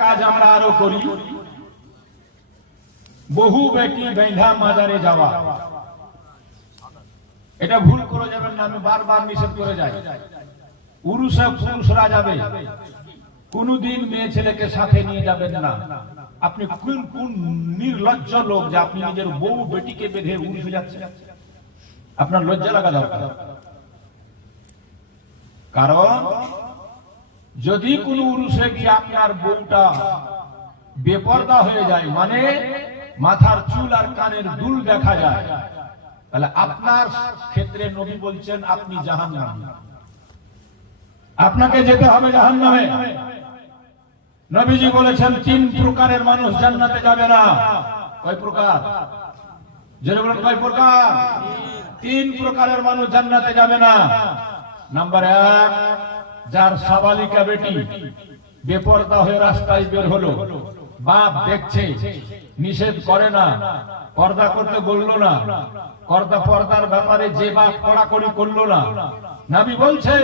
কাজ আমরা আরো করি, বহু বেটি বেঁধা মাজারে যাওয়া, এটা ভুল করে যাবেন না, আমি বারবার নিষেধ করে যাই। পুরুষে পুরুষরা যাবে, কোনদিন মেয়ে ছেলেকে সাথে নিয়ে যাবেন না। আপনি কোন কোন নির্লজ্জ লোক যে আপনি নিজের বউ বেটিকে বেঁধে উড়ে যাচ্ছেন? আপনার লজ্জা লাগা দরকার। কারণ যদি কোন উরুষে গিয়ে আপনার বউটা বেপরদা হয়ে যায়, মানে মাথার চুল আর কানের দুল দেখা যায়, তাহলে আপনার ক্ষেত্রে নবী বলছেন আপনি জাহান্নামী, আপনাকে যেতে হবে জাহান্নামে। নবীজি বলেছেন 3 প্রকারের মানুষ জান্নাতে যাবে না। কয় প্রকার? যারা বলেন কয় প্রকার? 3 প্রকারের মানুষ জান্নাতে যাবে না। নাম্বার 1, যার সাবালিকা বেটি বেপরদা হয়ে রাস্তায় বের হলো, বাপ দেখছে, নিষেধ করে না, পর্দা করতে বললো না, পর্দার ব্যাপারে যে বাপ কড়াকড়ি করলো না, নবী বলছে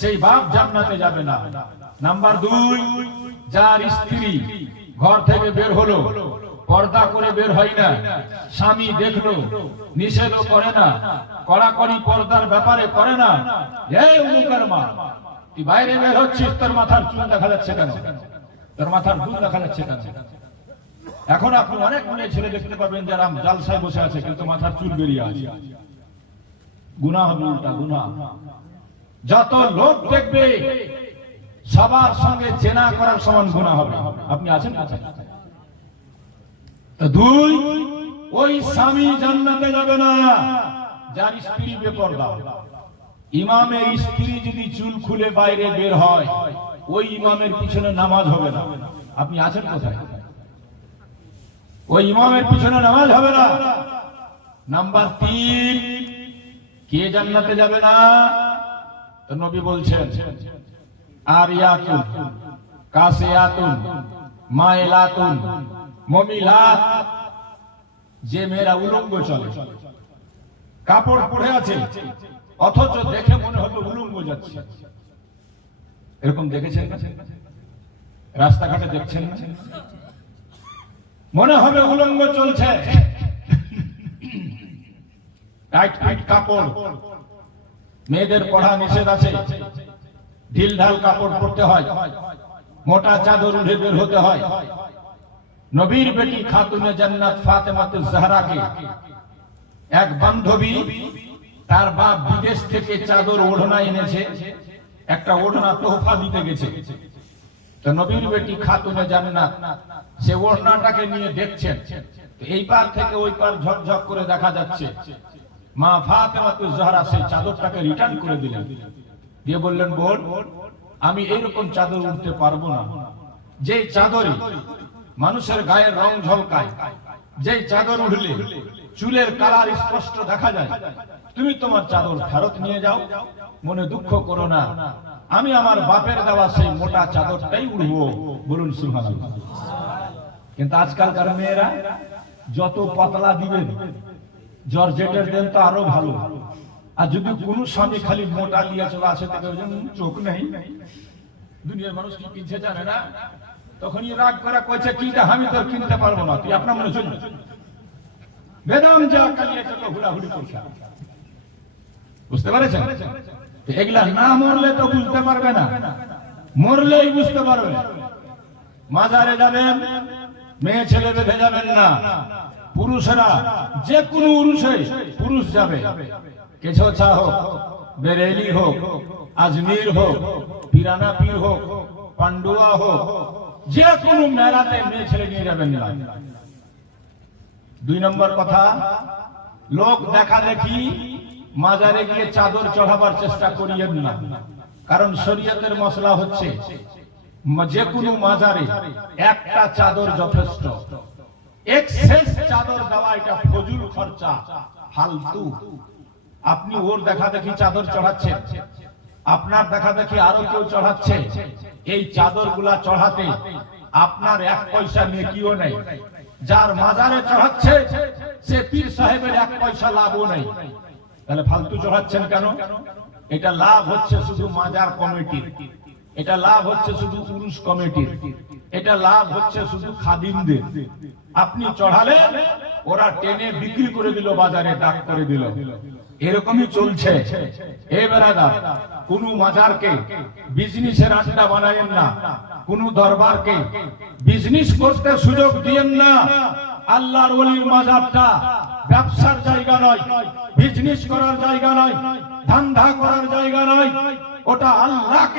সেই বাপ জান্নাতে যাবে না। নাম্বার 2, যার স্ত্রী ঘর থেকে বের হলো, পর্দা করে বের হয় না, স্বামী দেখলো, নিষেধও করে না, কড়াকড়ি পর্দার ব্যাপারে করে না, এই মুখের মা তুই বাইরে বের হচ্ছিস, তোর মাথার চুল দেখা যাচ্ছে কেন, তোর মাথার দুল দেখা যাচ্ছে কেন? এখন আপনি অনেক মেয়ে ছেলে দেখতে পাবেন যারা জালসায় বসে আছে কিন্তু মাথার চুল বেরিয়ে আছে। গুনাহ হবে, উল্টা গুনাহ। যত লোক দেখবে সবার সঙ্গে জেনা করার সমান গুনাহ হবে। আপনি আছেন? 2, ওই স্বামী জান্নাতে যাবে না যার স্ত্রী বেপরদা। ইমামের স্ত্রী যদি চুল খুলে বাইরে বের হয়, ওই ইমামের পিছনে নামাজ হবে না। আপনি আছেন কোথায়? ওই ইমামের পিছনে নামাজ হবে না। নাম্বার 3, কে জান্নাতে যাবে না? তো নবী বলছেন আরিয়াতুন, কাসিয়াতুন, মাইলাতুন, মুমিলাত, যে মেয়েরা উলঙ্গ চলে, কাপড় পরে আছে অথচ দেখে মনে হতো উলঙ্গ যাচ্ছে। এরকম দেখেছেন? রাস্তাঘাটে দেখছেন না? মনে হবে উলঙ্গ চলছে, টাইট টাইট কাপড়। মেয়েদের পড়া নিষেধ আছে, ঢিল ঢাল কাপড় পরতে হয়, মোটা চাদর উঠে বের হতে হয়। নবীর বেটি খাতুনে জান্নাত ফাতেমাতুজ জাহরাকে এক বান্ধবী, তার বাপ বিদেশ থেকে চাদর ওড়না এনেছে, একটা ওড়না তোহফা দিতে গেছে। তো নবীর বেটি খাতুনে জান্নাত সে ওড়নাটাকে নিয়ে দেখছেন, এই পার থেকে ওই পার ঝকঝক করে দেখা যাচ্ছে। মা ফাতেমাতুজ জাহরা সেই চাদরটাকে রিটার্ন করে দিলেন, দিয়ে বললেন, বোন আমি এইরকম চাদর উঠতে পারবো না, যে চাদরে মানুষের গায়ের রং ঝলকায়, যে চাদর উঠলে চুলের কালার স্পষ্ট দেখা যায়, তুমি তোমার চাদর ফেরত নিয়ে যাও, মনে দুঃখ করো না, আমি আমার বাপের দেওয়া সেই মোটা চাদরটাই উড়বো। বলুন সুবহানাল্লাহ। কিন্তু আজকালকার মেয়েরা যত পাতলা দিবেন, জর্জেটের দেন তো আরো ভালো। আর যদি কোন স্বামী খালি মোটা লিয়া চলে আসে, চোখ নেই, দুনিয়ার মানুষ কি কিনছে জানে না, তখনই রাগ করা কইছে কিটা আমি তো কিনতে পারবো না, তুই আপনার মনে চলবে বেদম যা কালিয়া চলো হুড়াহুড়ি করছে। বুঝতে পারছেন? এগুলা না মরলে তো বুঝতে পারবে না, মরলেই বুঝতে পারবে। মাজারে যাবেন, মেয়ে ছেলে বেঁধে যাবেন না। পুরুষেরা যে কোনো উরুষে পুরুষ যাবে, কেছোছা হোক, বেরেলি হোক, আজমির হোক, পিরানা পীর হোক, পান্ডুয়া হোক, যে কোনো মেলাতে মেয়ে ছেলে নিয়ে যাবেন না। 2 নম্বর কথা, লোক দেখা দেখি মাজারে গিয়ে চাদর চড়াবার চেষ্টা করিয়েন না। কারণ শরীয়তের মশলা হচ্ছে যে কোনো মাজারে একটা চাদর যথেষ্ট, এক্সেস চাদর দেওয়া এটা ফজুল খরচা, ফালতু। আপনি ওর দেখা দেখি চাদর চড়াচ্ছেন, আপনার দেখা দেখি আরো কেউ চড়াচ্ছে, এই চাদর গুলা চড়াতে আপনার 1 পয়সা নেকিও নেই। যার মাজারে চড়াচ্ছে সে পীর সাহেবের 1 পয়সা লাভও নেই। তাহলে ফালতু চড়াচ্ছেন কেন? এটা লাভ হচ্ছে শুধু মাজার কমিটির, এটা লাভ হচ্ছে শুধু পুরুষ কমিটির। এটা লাভ হচ্ছে শুধু খাদিমদের। আপনি চড়ালেন, ওরা টেনে বিক্রি করে দিল, বাজারে ডাক করে দিল। এরকমই চলছে। এ বেরাদার, কোন মাজারকে বিজনেসের আড্ডা বানায়েন না, কোন দরবারকে বিজনেস করতে সুযোগ দিয়েন না। আল্লাহর ওলির মাজারটা ব্যবসার জায়গা নয়, বিজনেস করার জায়গা নয়, ধান্দা করার জায়গা নয়। ওটা আল্লাহকে